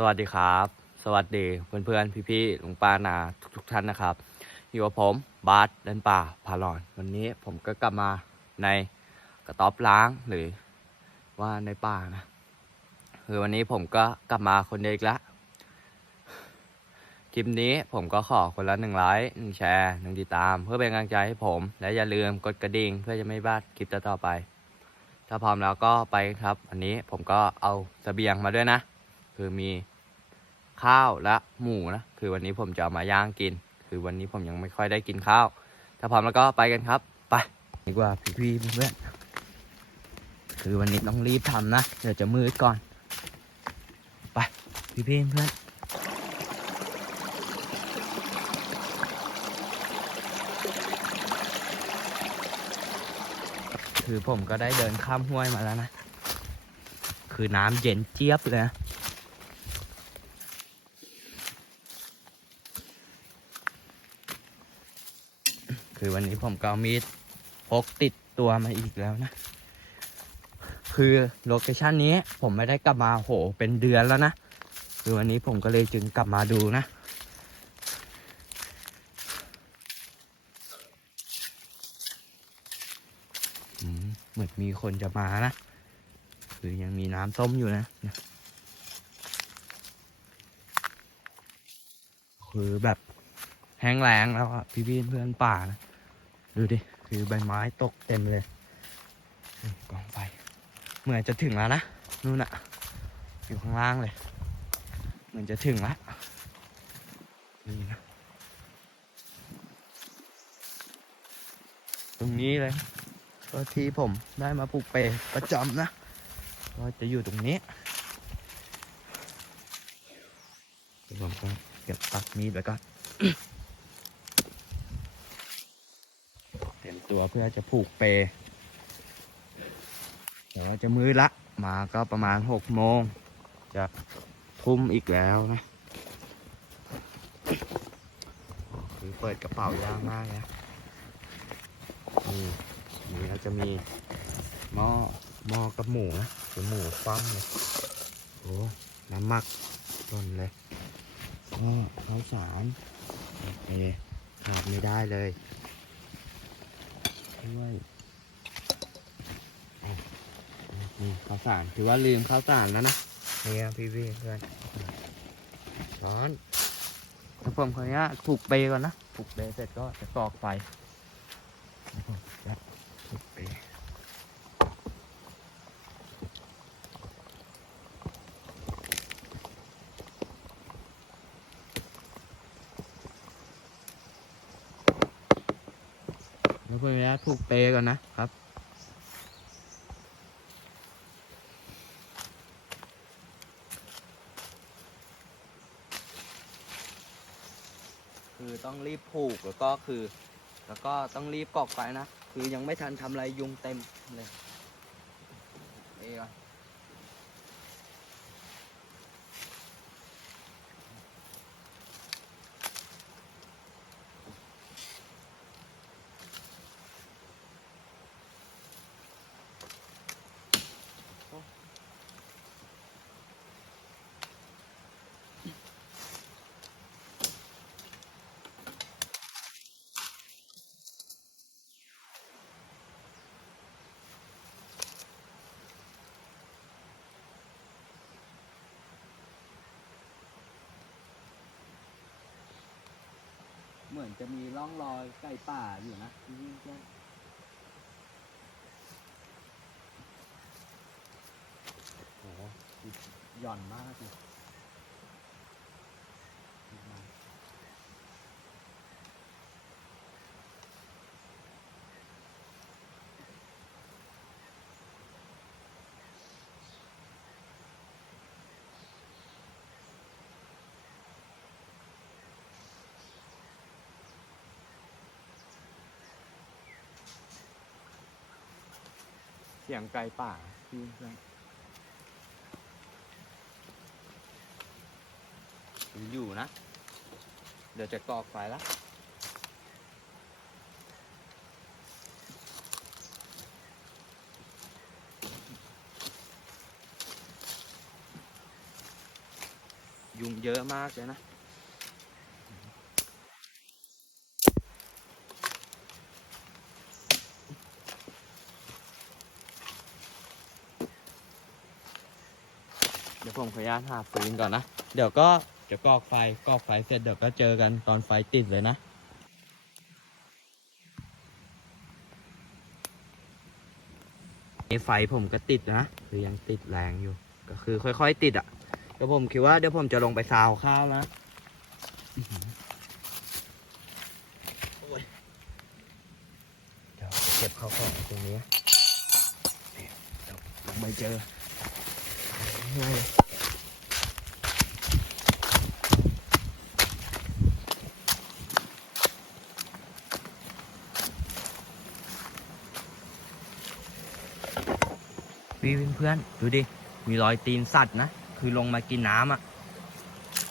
สวัสดีครับ สวัสดีเพื่อนๆพี่ๆลุงป้านาทุกท่านนะครับ อยู่กับผมบาสเดินป่าพาลอน วันนี้ผมก็กลับมาในกระต๊อบล้างหรือว่าในป่านะคือวันนี้ผมก็กลับมาคนเดียวอีกแล้วคลิปนี้ผมก็ขอคนละหนึ่งไลค์หนึ่งแชร์หนึ่งติดตาม เพื่อเป็นกำลังใจให้ผม และอย่าลืมกดกระดิ่งเพื่อจะไม่พลาดคลิปต่อไป ถ้าพร้อมแล้วก็ไปครับวันนี้ผมก็เอาเสบียงมาด้วยนะ คือมี ข้าวและหมูนะ คือวันนี้ผมจะเอามาย่างกิน คือวันนี้ผมยังไม่ค่อยได้กินข้าว ถ้าพร้อมแล้วก็ไปกันครับ ไปดีกว่าพี่ๆเพื่อนคือวันนี้ต้องรีบทำนะ เดี๋ยวจะมืดก่อน ไปพี่ๆเพื่อนคือผมก็ได้เดินข้ามห้วยมาแล้วนะ คือน้ำเย็นเจี๊ยบเลยนะ คือวันนี้ผมก็เอามีดพกติดตัวมาอีกแล้วนะ คือโลเคชันนี้ผมไม่ได้กลับมาโหเป็นเดือนแล้วนะ คือวันนี้ผมก็เลยจึงกลับมาดูนะเหมือนมีคนจะมานะ คือยังมีน้ำต้มอยู่นะ คือแบบแห้งแล้งแล้วอะพี่พี่เพื่อนป่านะ ดูดิ คือใบไม้ตกเต็มเลยกองไฟ เหมือนจะถึงแล้วนะ นู่นอะอยู่ข้างล่างเลย เหมือนจะถึงแล้วนี่นะตรงนี้เลยก็ที่ผมได้มาปลูกเปรประจำนะ ก็จะอยู่ตรงนี้เดี๋ยวผมก็เก็บตัดมีดไว้ก่อน เตัวเพื่อจะผูกเปย์เดี๋ยวจะมือละมาก็ประมาณหกโมงจะทุ่มอีกแล้วนะคือเปิดกระเป๋ายากมากนะนี่นี่เราจะมีหม้อหม้อกับหมูนะคือหมูคว่ำเลยโอ้น้ำมักต้นเลยก็ข้าวสารโอเคขาดไม่ได้เลย ด้วยอะนี่ข้าวสารถือว่าลืมข้าวสารแล้วนะนี่ครับพี่พี่เพื่อนร้อนถ้าผมขออนุญาตผูกเปรย์ก่อนนะผูกเปรย์เสร็จก็จะตอกไฟแล้วผมจะผูกเปรย์แล้วผมขออนุญาตผูก เปย์ก่อนนะครับ คือต้องรีบผูกแล้วก็คือ แล้วก็ต้องรีบกรอกไฟนะ คือยังไม่ทันทำอะไรยุงเต็มเลยเอ้ย เหมือนจะมีร่องรอยไก่ป่าอยู่นะพี่เพื่อนโอ้โหหย่อนมากเลย สียงไก่ป่าพี่เพื่อนอยู่นะ เดี๋ยวจะกอกไฟแล้วยุงเยอะมากเลยนะ เดี๋ยวผม ขออนุญาตหาฟืนก่อนนะ เดี๋ยวก็จะกอกไฟกอกไฟเสร็จเดี๋ยวก็เจอกันตอนไฟติดเลยนะไฟผมก็ติดนะคือยังติดแรงอยู่ ก็คือค่อยๆติดอะเดี๋ยวผมคิดว่าเดี๋ยวผมจะลงไปซาวข้าวนะเดี๋ยวเก็บข้าวของตรงนี้นี่เดี๋ยวลงไปเจอง่ายเลย พี่เพื่อนดูดิ มีรอยตีนสัตว์นะ คือลงมากินน้ำอะ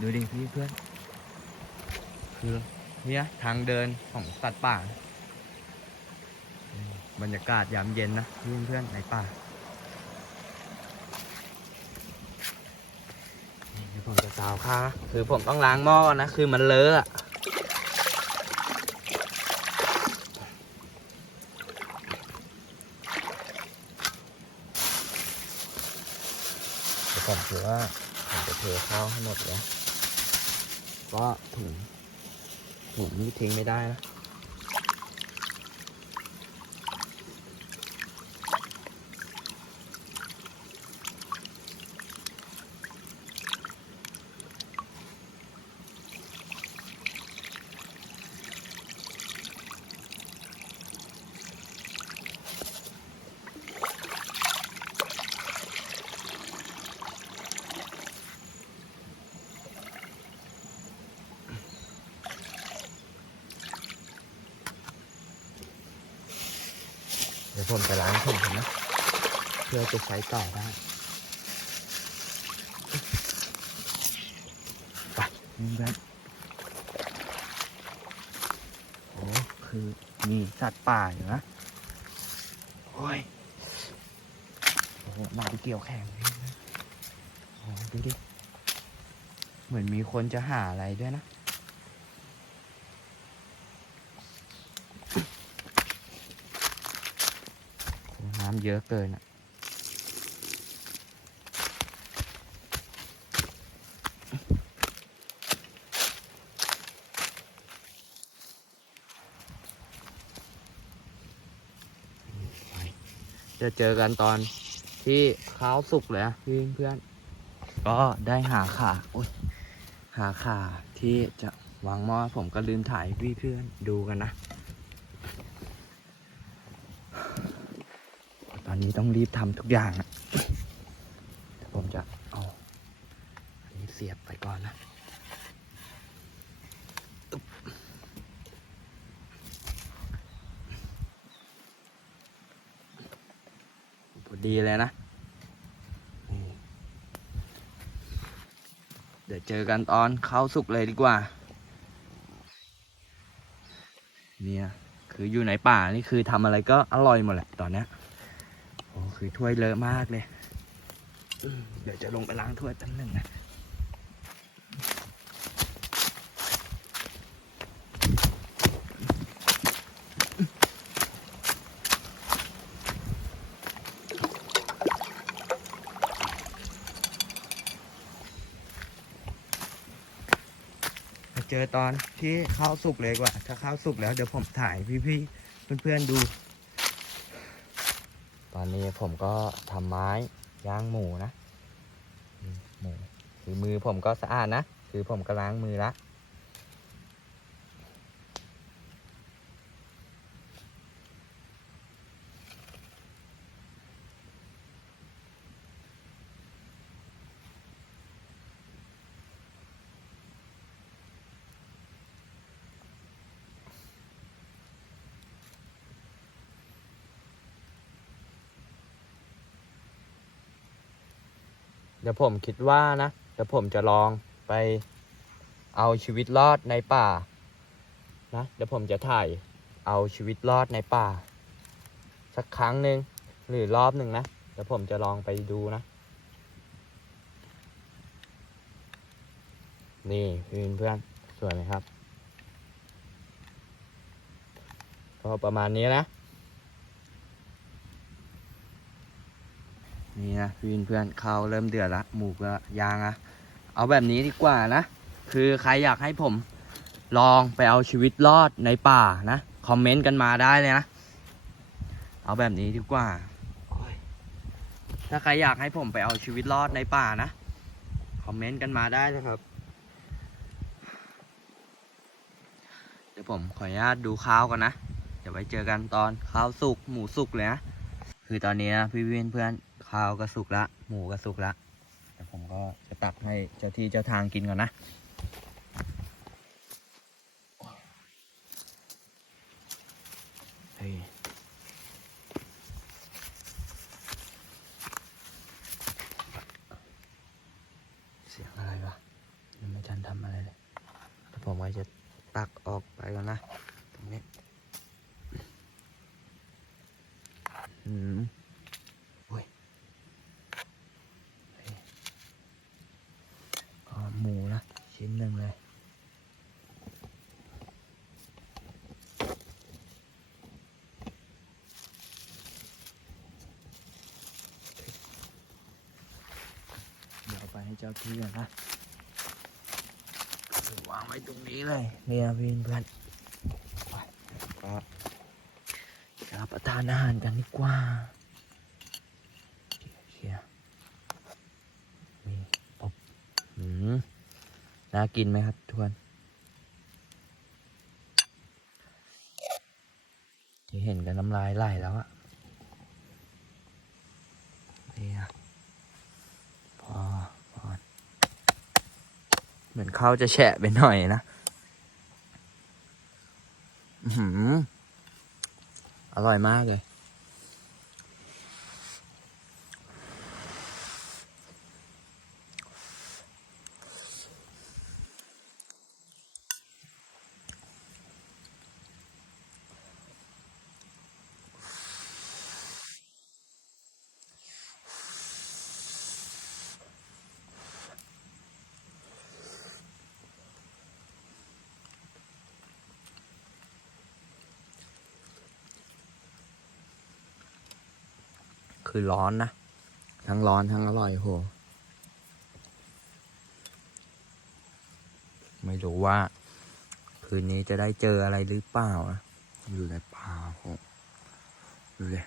ดูดิพี่เพื่อน คือเนี่ยทางเดินของสัตว์ป่า บรรยากาศยามเย็นนะพี่เพื่อนในป่านี่ผมจะซาวข้าวนะคือผมต้องล้างหม้อนะ คือมันเลอะอะเดี๋ยวก่อน คือว่าผมจะเทข้าวให้หมดเลยก็ถุงถุงนี้ทิ้งไม่ได้นะ ผมจะล้างถุงก่อนนะ เพื่อจะใช้ต่อได้ไปนี่แบบโอ้คือมีสัตว์ป่าอยู่นะโอ้ยโอ้โหมาไปเกี่ยวแข่งเลยนะโอ้ดูดิ เหมือนมีคนจะหาอะไรด้วยนะำเยอะเกินอะจะเจอกันตอนที่ข้าวสุกเลยอะพี่เพื่อน ก็ได้หาขาโอ้ยหาขาที่จะวางหม้อผมก็ลืมถ่ายพี่เพื่อนดูกันนะ ตอ นี้ต้องรีบทำทุกอย่างอะผมจะเอาอันนี้เสียบไปก่อนนะพอดีเลยนะ เดี๋ยวเจอกันตอนเข้าสุกเลยดีกว่า เนี่ย คืออยู่ในป่านี่คือทำอะไรก็อร่อยหมดแหละตอนนี้ คือถ้วยเลอะมากเลย เดี๋ยวจะลงไปล้างถ้วยแป๊บหนึ่งนะมาเจอตอนที่ข้าวสุกเลยกว่า ถ้าข้าวสุกแล้วเดี๋ยวผมถ่ายพี่ๆเพื่อนๆดู อนนี้ผมก็ทำไม้ย่างหมูนะหมูคือมือผมก็สะอาดนะ คือผมก็ล้างมือละ ดี๋ยวผมคิดว่านะเดี๋ยวผมจะลองไปเอาชีวิตรอดในป่านะเดี๋ยวผมจะถ่ายเอาชีวิตรอดในป่า สักครั้งหนึ่งหรือรอบหนึ่งนะเดี๋ยวผมจะลองไปดูนะ นี่พี่เพื่อนสวยไหมครับ ก็ประมาณนี้นะ นี่นะพี่เพื่อนเขาเริ่มเดือดละหมูก็ยางอะเอาแบบนี้ดีกว่านะ คือใครอยากให้ผมลองไปเอาชีวิตรอดในป่านะ คอมเมนต์กันมาได้เลยนะ เอาแบบนี้ดีกว่า ถ้าใครอยากให้ผมไปเอาชีวิตรอดในป่านะ คอมเมนต์กันมาได้เลยครับ เดี๋ยวผมขออนุญาตดูข้าวก่อนนะ เดี๋ยวไว้เจอกันตอนข้าวสุกหมูสุกเลยนะ คือตอนนี้นะพี่วินเพื่อน ข้าวก็สุกละ หมูก็สุกละแต่ผมก็จะตักให้เจ้าที่เจ้าทางกินก่อนนะ เฮ้ยเสียงอะไรวะยังไม่ทันทำอะไรเลยเดี๋ยวผมก็จะตักออกไปก่อนนะ ตรงนี้ อืมโอ้ยเฮ้ยก็หมูนะ ชิ้นหนึ่งเลย เดี๋ยวเอาไปให้เจ้าที่ก่อนนะวางไว้ตรงนี้เลยเนี่ยพี่เพื่อนไปก็จะรับประทานอาหารกันดีกว่าเชียร์มีอบหืมน่ากินไหมครับทุกคนจะเห็นกันน้ำลายไหลแล้วอะนี่อะ พอพอ เหมือนเขาจะแฉะไปหน่อยนะอื้อหืออร่อยมากเลย คือร้อนนะ ทั้งร้อนทั้งอร่อยโห ไม่รู้ว่า คืนนี้จะได้เจออะไรหรือเปล่านะอยู่ในป่าโหดูเลย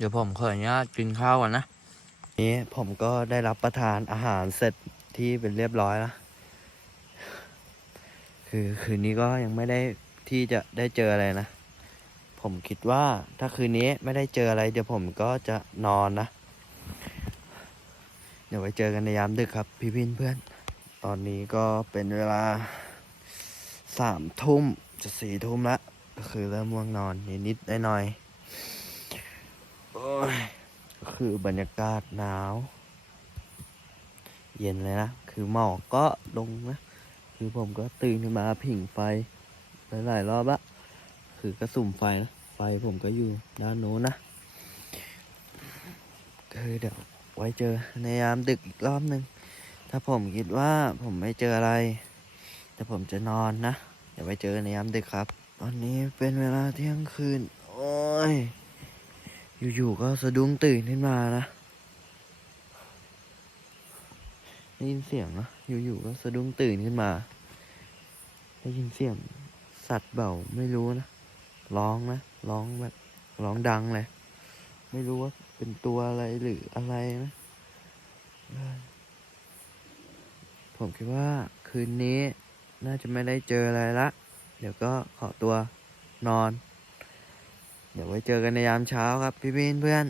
เดี๋ยวผมขออนุญาตกินข้าวก่อนนะ นี้ผมก็ได้รับประทานอาหารเสร็จที่เป็นเรียบร้อยแล้ว คือคืนนี้ก็ยังไม่ได้ที่จะได้เจออะไรนะ ผมคิดว่าถ้าคืนนี้ไม่ได้เจออะไร เดี๋ยวผมก็จะนอนนะ เดี๋ยวไว้เจอกันในยามดึกครับ พี่พินเพื่อน ตอนนี้ก็เป็นเวลาสามทุ่มจะสี่ทุ่มละก็คือเริ่มม่วงนอนนิดๆหน่อยๆ คือบรรยากาศหนาว เย็นเลยนะ คือหมอกก็ลงนะ คือผมก็ตื่นขึ้นมาผิงไฟหลายๆรอบละคือก็สุ่มไฟนะ ไฟผมก็อยู่ด้านโน้นนะ คือเดี๋ยวไว้เจอในยามดึกอีกรอบหนึ่ง ถ้าผมคิดว่าผมไม่เจออะไร แต่ผมจะนอนนะ เดี๋ยวไว้เจอในยามดึกครับ ตอนนี้เป็นเวลาเที่ยงคืน โอ้ย อยู่ๆก็สะดุ้งตื่นขึ้นมานะได้ยินเสียงนะอยู่ๆก็สะดุ้งตื่นขึ้นมา ได้ยินเสียงสัตว์เบาไม่รู้นะร้องนะร้องแบบร้องดังเลย ไม่รู้ว่าเป็นตัวอะไรหรืออะไรนะผมคิดว่าคืนนี้น่าจะไม่ได้เจออะไรละ เดี๋ยวก็ขอตัวนอน ดี๋ยวไว้เจอกันในยามเช้าครับ พี่พินเพื่อน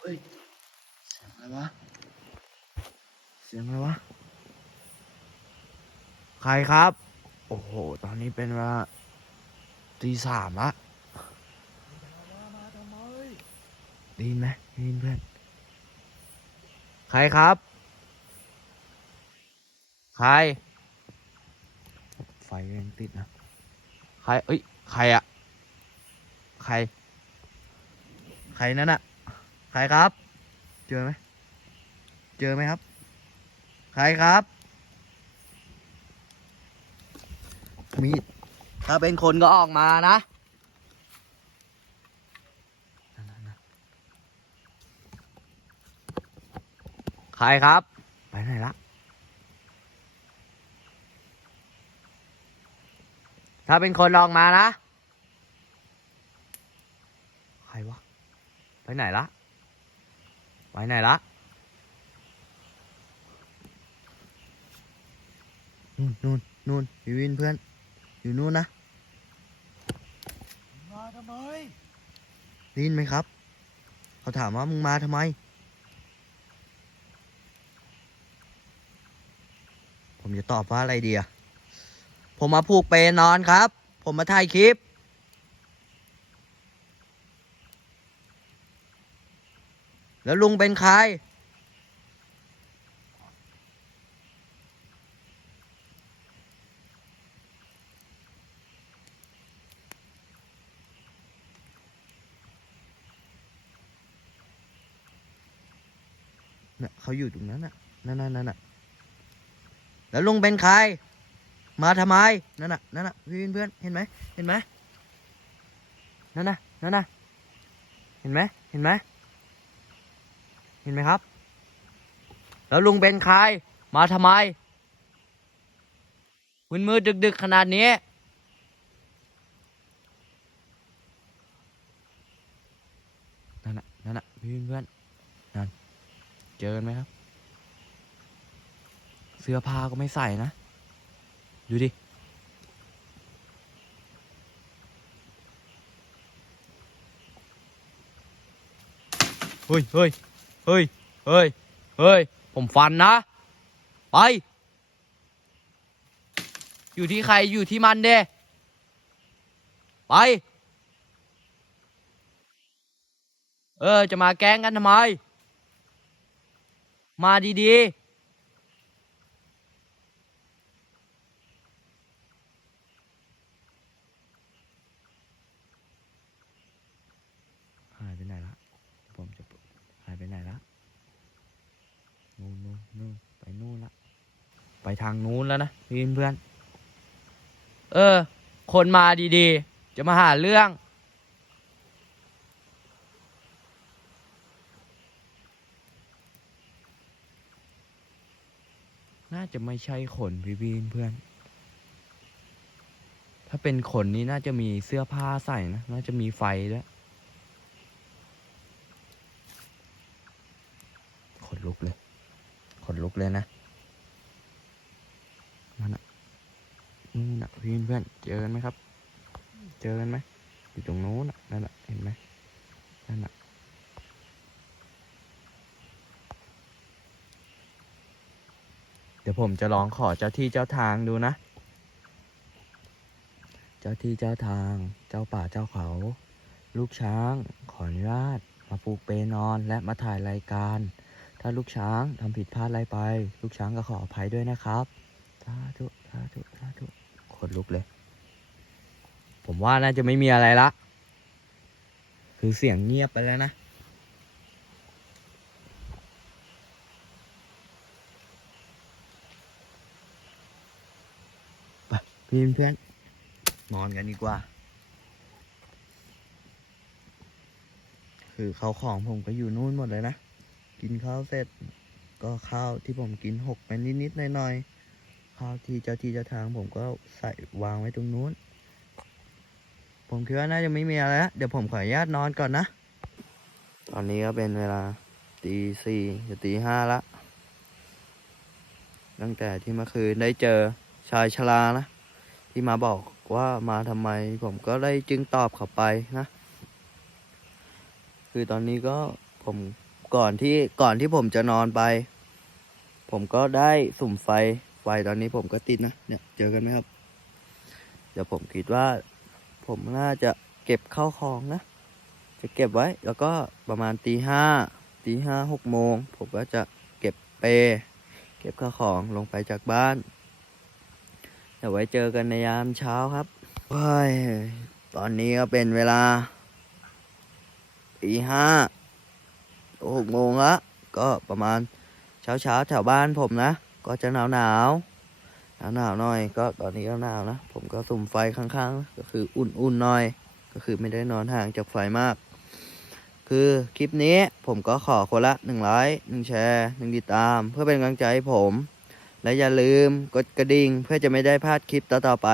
เฮ้ยเสียงอะไรวะ เสียงอะไรวะ ใครครับ โอ้โห ตอนนี้เป็นเวลาตีสามละได้ยินไหมได้ยินเพื่อน ใครครับ ใคร ไฟยังติดนะ ใคร เอ้ย ใครอะใคร ใครนั่นอะใครครับ เจอไหม เจอไหมครับ ใครครับ มีด ถ้าเป็นคนก็ออกมานะนั่นๆๆใครครับ ไปไหนละ ถ้าเป็นคนลองมานะ ใครวะ ไปไหนละไปไหนละนู่นนู่นนู่นพี่วินเพื่อน อยู่นู่นนะ มาทำไมได้ยินไหมครับ เขาถามว่ามึงมาทำไม ผมจะตอบว่าอะไรดีอะ ผมมาผูกเปนอนครับ ผมมาถ่ายคลิป แล้วลุงเป็นใครน่ะเขาอยู่ตรงนั้นน่ะ นั่นน่ะนั่นน่ะแล้วลุงเป็นใคร มาทำไม นั่นน่ะ นั่นน่ะพี่เพื่อนเห็นไหมเห็นไหมนั่นน่ะ นั่นน่ะ เห็นไหมเห็นไหมเห็นไหมครับ แล้วลุงเป็นใคร มาทำไมมืดมืดดึกดึกๆขนาดนี้ นั่นน่ะ นั่นน่ะพี่เพื่อนๆนั่น เจอกันไหมครับ เสื้อผ้าก็ไม่ใส่นะ ดูดิ เฮ้ยเฮ้ยเฮ้ยเฮ้ยเฮ้ย ผมฟันนะ ไป อยู่ที่ใครอยู่ที่มันเด้ไป เออ จะมาแกล้งกันทำไม มาดีๆ หายไปไหนละ ผมจะหายไปไหนละ นู่นนู่นนู่นไปนู่นละ ไปทางนู้นแล้วนะเพี่อนเพื่อน เออ คนมาดีๆ จะมาหาเรื่อง น่าจะไม่ใช่ขนพี่บีนเพื่อน ถ้าเป็นขนนี้น่าจะมีเสื้อผ้าใส่นะ น่าจะมีไฟด้วยขนลุกเลยขนลุกเลยนะ นั่นน่ะ นี่นน่ะพี่เพื่อนเจอกันไหมครับ เจอกันไหมอยู่ตรงโน้นนั่นน่ะเห็นไหมนั่นน่ะเดี๋ยวผมจะลองขอเจ้าที่เจ้าทางดูนะ เจ้าที่เจ้าทาง เจ้าป่าเจ้าเขา ลูกช้างขออนุญาตมาปลูกเปนอนและมาถ่ายรายการ ถ้าลูกช้างทำผิดพลาดอะไรไป ลูกช้างก็ขออภัยด้วยนะครับสาธุสาธุสาธุ ขนลุกเลย ผมว่าน่าจะไม่มีอะไรละ คือเสียงเงียบไปแล้วนะพี่เพื่อนนอนกันดีกว่า คือเขาของผมก็อยู่นู่นหมดเลยนะ กินข้าวเสร็จ ก็ข้าวที่ผมกินหกไปนิดๆหน่อยๆ ข้าวที่เจ้าที่เจ้าทางผมก็ใส่วางไว้ตรงนู้น ผมคิดว่าน่าจะไม่มีอะไรละเดี๋ยวผมขออนุญาตนอนก่อนนะ ตอนนี้ก็เป็นเวลาตีสี่จะตีห้าละตั้งแต่ที่เมื่อคืนได้เจอชายชรานะ ที่มาบอกว่ามาทำไม ผมก็ได้จึงตอบเขาไปนะ คือตอนนี้ก็ผมก่อนที่ก่อนที่ผมจะนอนไป ผมก็ได้สุ่มไฟ ไฟตอนนี้ผมก็ติดนะเนี่ยเจอกันไหมครับ เดี๋ยวผมคิดว่า ผมน่าจะเก็บเข้าของนะ จะเก็บไว้แล้วก็ประมาณตีห้าตีห้าหกโมงผมก็จะเก็บเป เก็บข้าวของลงไปจากบ้านเดี๋ยวไว้เจอกันในยามเช้าครับว้ายตอนนี้ก็เป็นเวลาตีห้าหกโมงละก็ประมาณเช้าเช้าๆแถวบ้านผมนะ ก็จะหนาวหนาวหนาวหนาวหน่อย ก็ตอนนี้ก็หนาวนะ ผมก็สุ่มไฟข้างๆ ก็คืออุ่นๆหน่อย ก็คือไม่ได้นอนห่างจากไฟมาก คือคลิปนี้ผมก็ขอคนละหนึ่งไลค์หนึ่งแชร์หนึ่งติดตาม เพื่อเป็นกำลังใจให้ผม และอย่าลืมกดกระดิ่งเพื่อจะไม่ได้พลาดคลิปต่อๆไป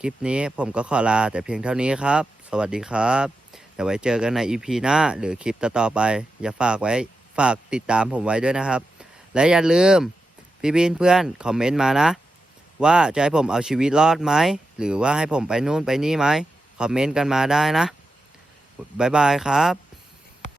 คลิปนี้ผมก็ขอลาแต่เพียงเท่านี้ครับ สวัสดีครับเดี๋ยวไว้เจอกันใน EP หน้าหรือคลิปต่อๆไป อย่าฝากไว้ฝากติดตามผมไว้ด้วยนะครับ และอย่าลืม พี่บินเพื่อนคอมเมนต์มานะ ว่าจะให้ผมเอาชีวิตรอดไหม หรือว่าให้ผมไปนู่นไปนี่ไหม คอมเมนต์กันมาได้นะ บ๊ายบายครับ